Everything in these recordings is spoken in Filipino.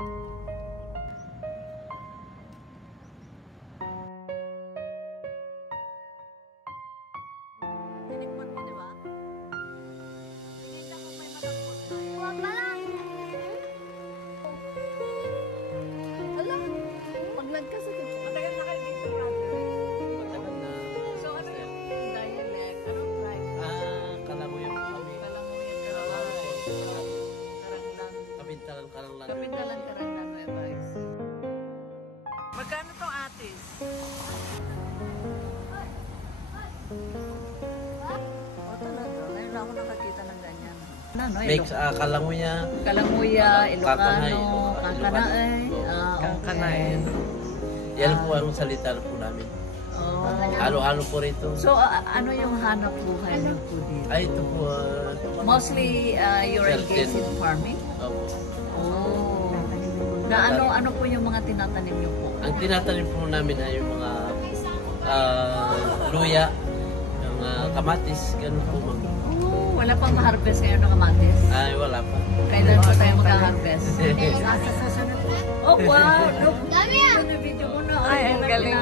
Tinikman mo, di ba? Tinignan ko may malambot na. Huwag na lang! Hala! Pag nagkasakit ko. Matagal na kayo dito, brother. Matagal na. So, ano yung dialect? Anong tribe? Kalangoyan po kami. Kalangoyan, Karanglan. Karanglan. Kapintalan, Karanglan. Kapitalan, Karanglan, Nueva Ecija. Magkano tong atis? Oh, talaga. Ngayon lang ako nakakita ng ganyan. Ano, Mix, Kalangoya. Kalanguya, Kakanay. Ilocano, Kakanay. Kakanay. Yan po ang salita po namin. Oh. Halo-halo po rito. So, ano yung hanap buhay niyo po dito? Ay, ito po. Mostly, you're engaged in farming? Opo. Oh. Na ano po yung mga tinatanim niyo po? Ang tinatanim po namin ay yung mga luya, yung kamatis, ganun po. Oh, wala pang ma-harvest ngayon ng kamatis? Ay, wala pa. Kailan pa tayo mag-harvest? Oh, wow! Look, dami yan! Video mo na. Ay, ang galing.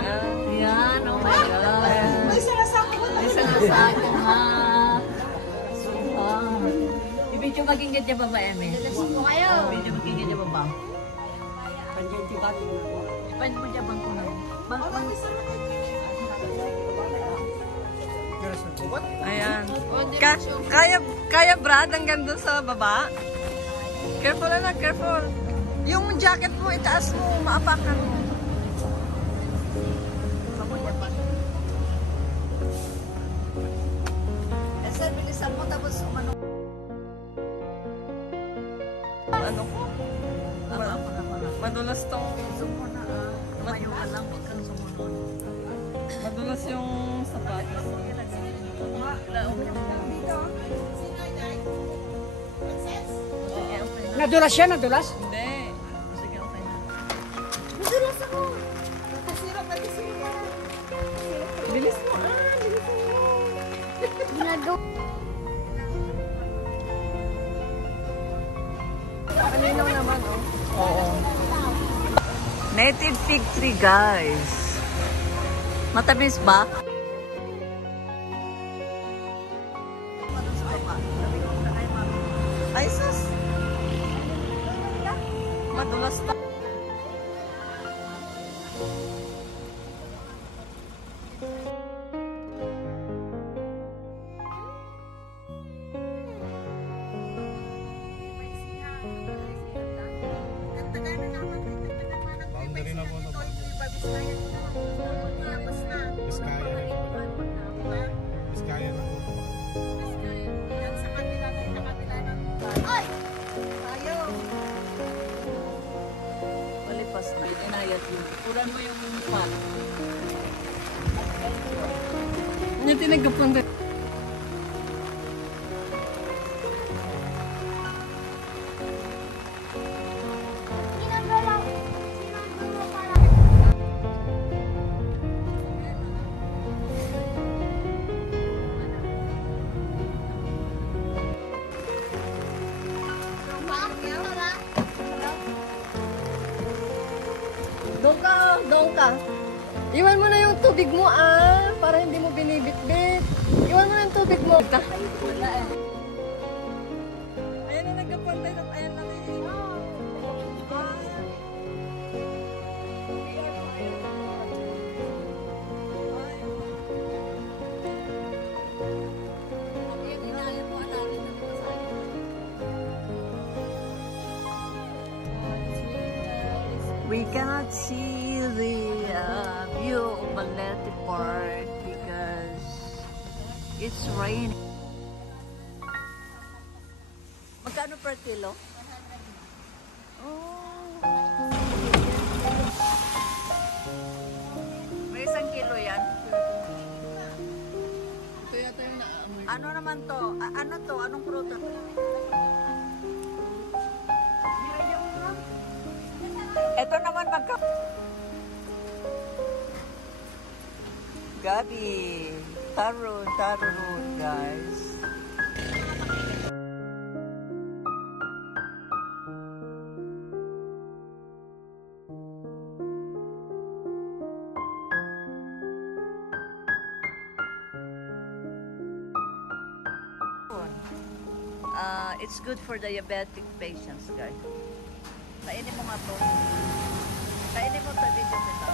Yan, oh my God. May sarasako nga. Wow. I-video maging ganyan ba ba, Eme? Dadasin mo kayo. I-video maging ganyan ba ba? Ipan mo dyan bang kunan? Ayan. Kaya Brad, hanggang doon sa baba. Careful na, careful. Yung jacket mo, itaas mo, maapakan mo. Eh, sir, bilisan mo tapos umano. Ano ko? Madulas tong... Zoom mo na Tumayo ka lang, huwag kang sumunod. Madulas yung sapatos. Nadulas siya, nadulas? Hindi. Sige, okay na. Nadulas ako. Bilis mo, bilis mo. Kaninaw naman, oh. Oo. Native fig tree, guys. Matamis ba? Ay, sus. Madulas pa. Boundary na po ito. Biskaya na po. Biskaya na po. Palipas na. Inayat yun. Puran mo yung pot. Ano tinagapon doon? Doon ka. Iwan mo na yung tubig mo, para hindi mo binibitbit. Iwan mo na yung tubig mo. Wala eh. Ayan na nagkapunta. Ayan na We cannot see the view of Balete Park because it's raining. Magkano per kilo? Oh. May 1 kilo yan. Ito yata yung naamoy. Ano naman to? Ano to? Anong pruto? Ito naman Gabi. Taro, guys. It's good for diabetic patients, guys. Kainin mo nga to. Kainin mo sa video kita.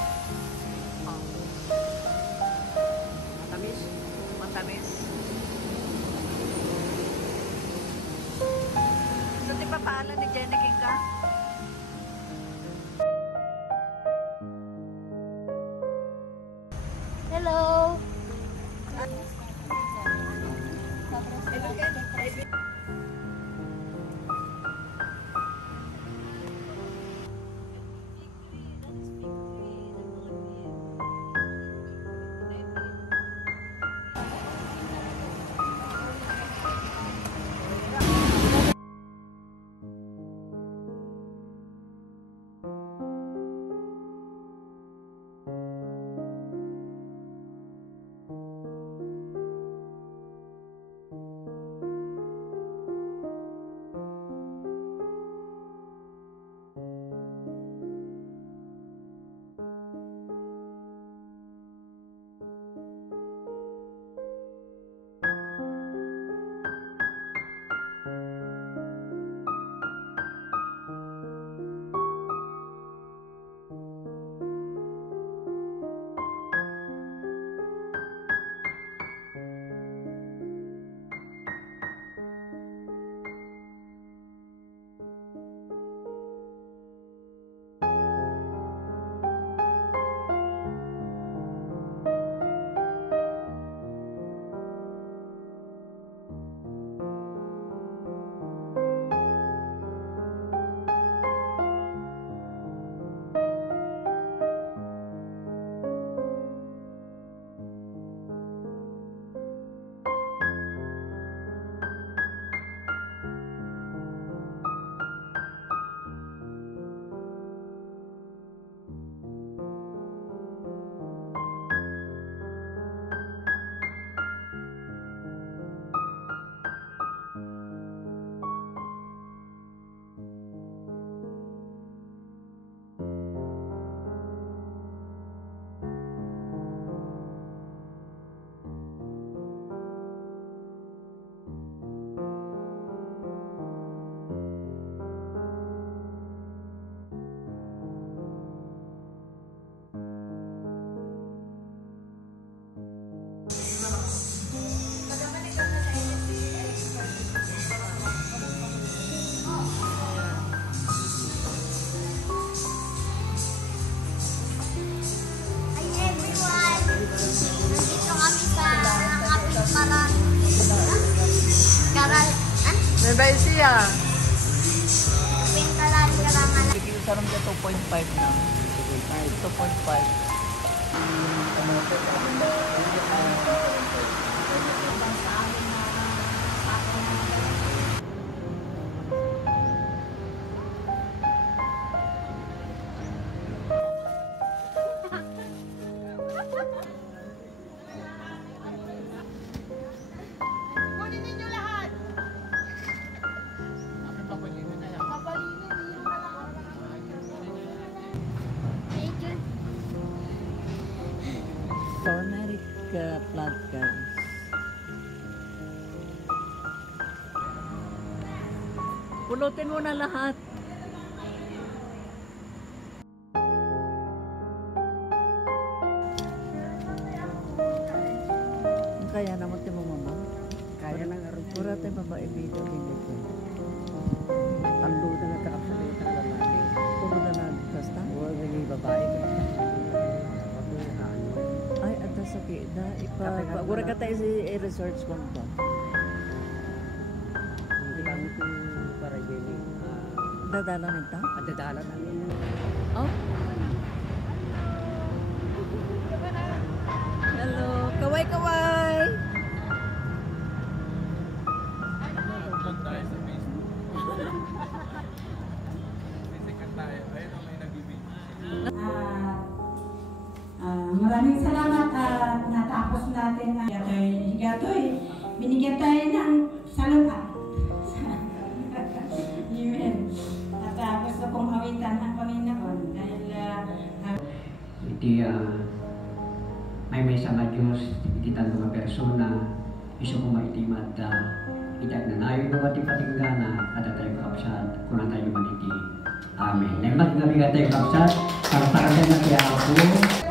Oh. Matamis. Matamis. So, di ba paalam ni Jenny King ka? Hello. May siya. Pintalan karangan. Bigyan sa rin 2.5 na. 2.5. Turmeric plant, guys. Pulutin mo na lahat. Kaya naman mo, mama. Kaya nang aron. Pura tayo babae dito din ito. Talo na nagkakasalita ng lalaki. Puro na basta? Oo, may babae. Ay, at sa kida. Pagura ka tayo si research ko ba? Hindi kami ito para Jenny. Dadala nito? Dadala namin. Oh. Hello. Kaway-kaway. Maraming salamat at natapos natin ang higatoy. Binigyan tayo ng salungat. Amen. At gusto kong awitan ang Panginoon dahil iti may sama Diyos iti tanong nga persona iso ko maitimat idag na Ayo buat patinggana ada tayo kapsat kuna tayo maniti. Amin. Lemat gabi tayo kapsat para tayo na ako.